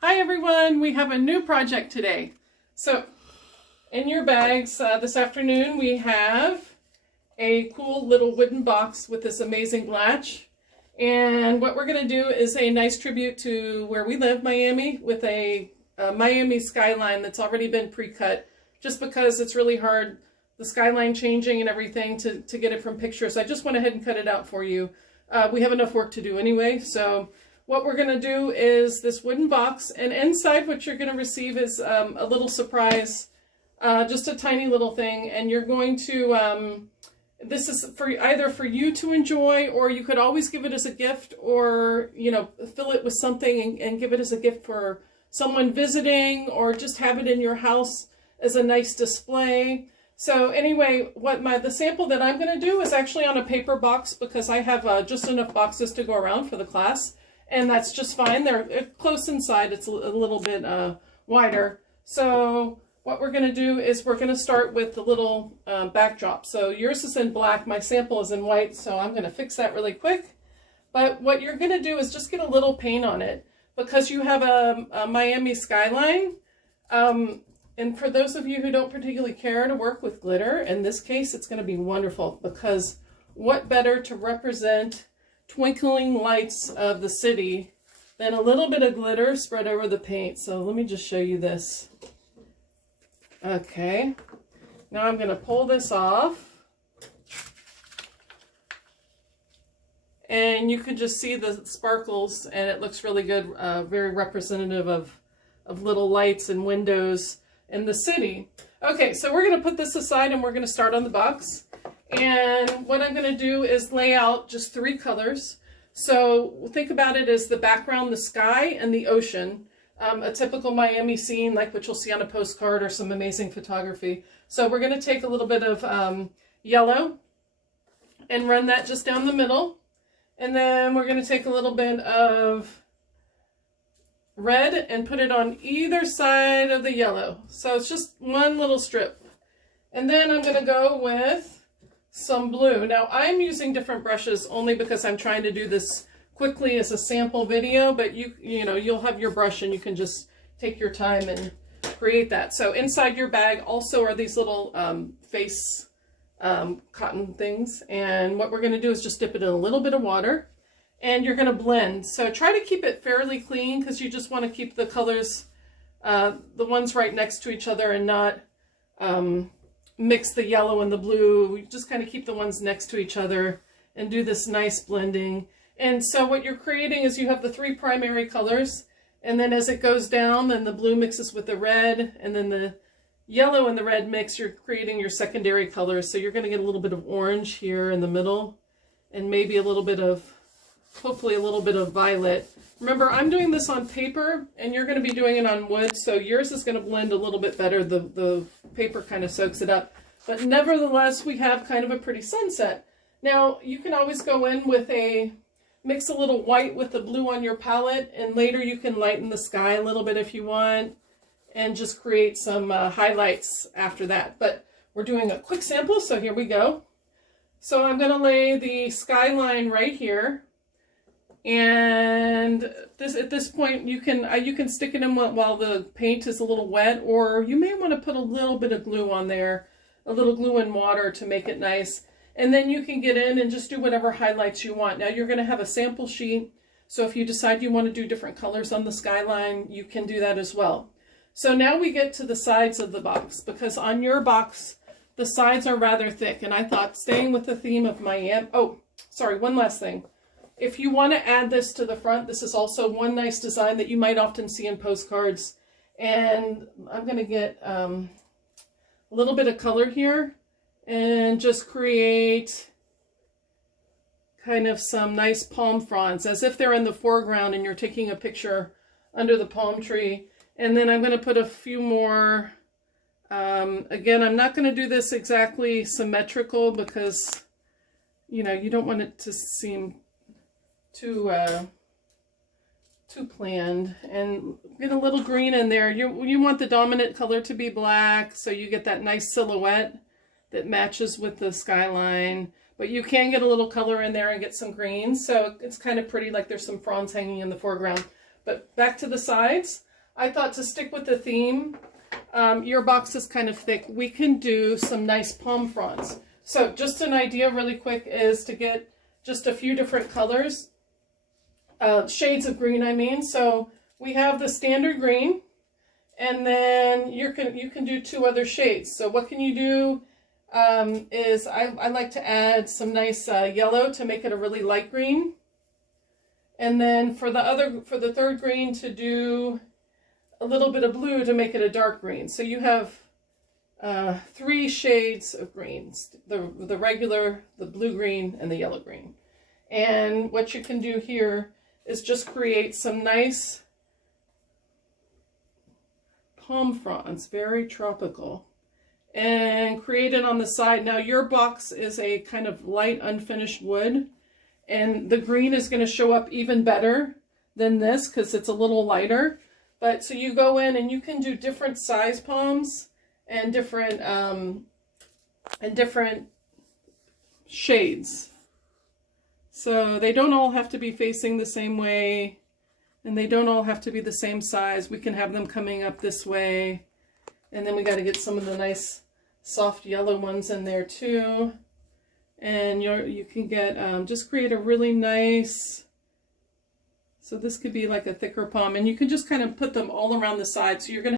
Hi everyone, we have a new project today. So in your bags this afternoon we have a cool little wooden box with this amazing latch. And what we're going to do is a nice tribute to where we live, Miami, with a Miami skyline that's already been pre-cut, just because it's really hard, the skyline changing and everything, to get it from pictures. I just went ahead and cut it out for you. We have enough work to do anyway, so what we're going to do is this wooden box, and inside what you're going to receive is a little surprise, just a tiny little thing, and you're going to, this is for either for you to enjoy, or you could always give it as a gift, or, you know, fill it with something and give it as a gift for someone visiting, or just have it in your house as a nice display. So anyway, the sample that I'm going to do is actually on a paper box, because I have just enough boxes to go around for the class. And that's just fine. They're close inside. It's a little bit wider. So what we're going to do is we're going to start with the little backdrop. So yours is in black. My sample is in white. So I'm going to fix that really quick. But what you're going to do is just get a little paint on it, because you have a Miami skyline. And for those of you who don't particularly care to work with glitter, in this case, it's going to be wonderful, because what better to represent twinkling lights of the city than a little bit of glitter spread over the paint. So let me just show you this. Okay, now I'm going to pull this off, and you can just see the sparkles, and it looks really good, very representative of little lights and windows in the city. Okay, so we're going to put this aside and we're going to start on the box. And what I'm going to do is lay out just 3 colors. So think about it as the background, the sky, and the ocean. A typical Miami scene, like what you'll see on a postcard or some amazing photography. So we're going to take a little bit of yellow and run that just down the middle. And then we're going to take a little bit of red and put it on either side of the yellow. So it's just one little strip. And then I'm going to go with some blue. Now I'm using different brushes only because I'm trying to do this quickly as a sample video, but you know, you'll have your brush and you can just take your time and create that. So inside your bag also are these little face cotton things, and what we're going to do is just dip it in a little bit of water, and you're going to blend. So try to keep it fairly clean, because you just want to keep the colors, the ones right next to each other, and not mix the yellow and the blue. We just kind of keep the ones next to each other and do this nice blending. And so what you're creating is you have the 3 primary colors, and then as it goes down, then the blue mixes with the red, and then the yellow and the red mix, you're creating your secondary colors. So you're going to get a little bit of orange here in the middle, and maybe a little bit of, hopefully a little bit of violet. Remember, I'm doing this on paper, and you're going to be doing it on wood, so yours is going to blend a little bit better. The paper kind of soaks it up. But nevertheless, we have kind of a pretty sunset. Now, you can always go in with mix a little white with the blue on your palette, and later you can lighten the sky a little bit if you want, and just create some highlights after that. But we're doing a quick sample, so here we go. So I'm going to lay the skyline right here. And at this point, you can stick it in while the paint is a little wet, or you may want to put a little bit of glue on there, a little glue and water to make it nice. And then you can get in and just do whatever highlights you want. Now you're going to have a sample sheet, so if you decide you want to do different colors on the skyline, you can do that as well. So now we get to the sides of the box, because on your box, the sides are rather thick, and I thought, staying with the theme of Miami, oh, sorry, one last thing. If you want to add this to the front, this is also one nice design that you might often see in postcards. And I'm going to get a little bit of color here and just create kind of some nice palm fronds, as if they're in the foreground and you're taking a picture under the palm tree. And then I'm going to put a few more, again, I'm not going to do this exactly symmetrical, because, you know, you don't want it to seem too planned. And get a little green in there. You want the dominant color to be black, so you get that nice silhouette that matches with the skyline. But you can get a little color in there and get some greens, so it's kind of pretty, like there's some fronds hanging in the foreground. But back to the sides. I thought to stick with the theme, your box is kind of thick, we can do some nice palm fronds. So just an idea really quick is to get just a few different colors, shades of green I mean. So we have the standard green, and then you can do 2 other shades. So what can you do is I like to add some nice yellow to make it a really light green. And then for the third green, to do a little bit of blue to make it a dark green. So you have 3 shades of greens, the regular, the blue green, and the yellow green. And what you can do here is just create some nice palm fronds, very tropical, and create it on the side. Now your box is a kind of light unfinished wood, and the green is going to show up even better than this because it's a little lighter. But so you go in and you can do different size palms and different shades. So they don't all have to be facing the same way, and they don't all have to be the same size. We can have them coming up this way, and then we got to get some of the nice soft yellow ones in there too. And you can get just create a really nice. So this could be like a thicker palm, and you can just kind of put them all around the side. So you're going to